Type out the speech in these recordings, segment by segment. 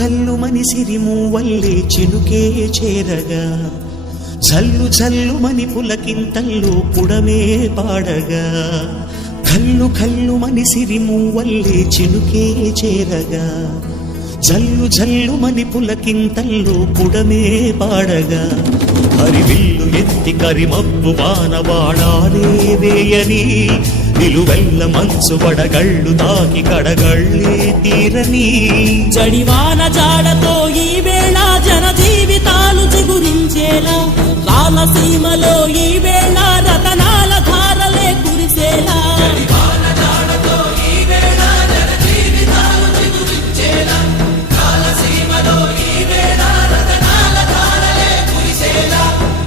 కల్లు మని సిరిమూవల్లే చినుకే చేరగా జల్లు జల్లు మని పులకింతల్లో పుడమే పాడగా కల్లు కల్లు మని సిరిమూవల్లే చినుకే చేరగా జల్లు జల్లు మని పులకింతల్లో పుడమే పాడగా హరివిల్లు ఎత్తి కరిమబ్బు వానవాడాలే వేయని నిలువెల్ల మంచు వడగళ్ళు తాకి కడగళ్ళే తీరని జడివాన జాడతో ఈ వేళ జన జీవితాలు చిగురించేలా రామసీమలో ఈ వేళ రతనాల ధారలే కురిసేలా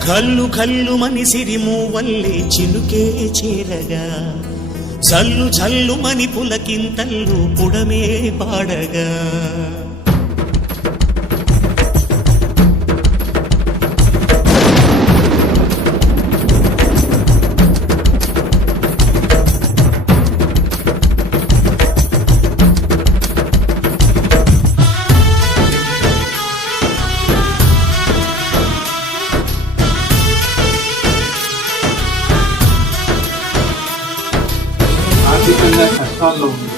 కల్లు కల్లు మని సిరిమూవల్లే చినుకే చేరగా జల్లు జల్లు మని పులకింతల్లు పుడమే పాడగా ఆర్థికంగా కష్టాల్లో ఉంది,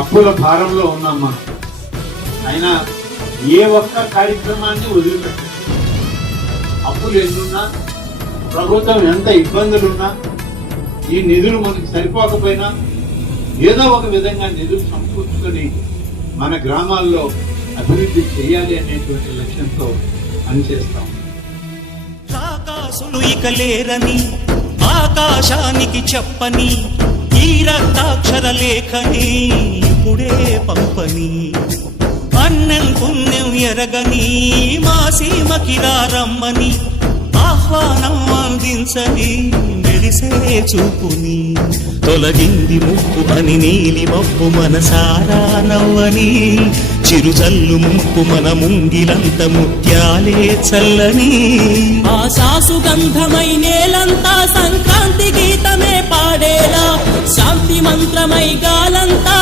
అప్పుల భారంలో ఉన్నాం మనం. అయినా ఏ ఒక్క కార్యక్రమాన్ని వదిలిపెట్టాం. అప్పులు ఎన్నున్నా, ప్రభుత్వం ఎంత ఇబ్బందులున్నా, ఈ నిధులు మనకు సరిపోకపోయినా ఏదో ఒక విధంగా నిధులు సమకూర్చుకొని మన గ్రామాల్లో అభివృద్ధి చేయాలి అనేటువంటి లక్ష్యంతో పనిచేస్తాం. ఆకాశులు ఇక లేరని ఆకాశానికి చెప్పని ఈ రక్తాక్షర లేఖని ఇప్పుడే పంపని అన్నం పుణ్యం ఎరగని మా సీమకి రమ్మని ఆహ్వానం అందించని మెరిసే చూపుని తొలగింది ముప్పు అని నీలి మబ్బు మనసారా నవ్వని చిరుజల్లు ముంపు మన ముంగిలంత ముత్యాలే చల్లని ఆశాసు గంధమై నేలంతా సంక్రాంతి గీతమే పాడేలా శాంతి మంత్రమై గాలంతా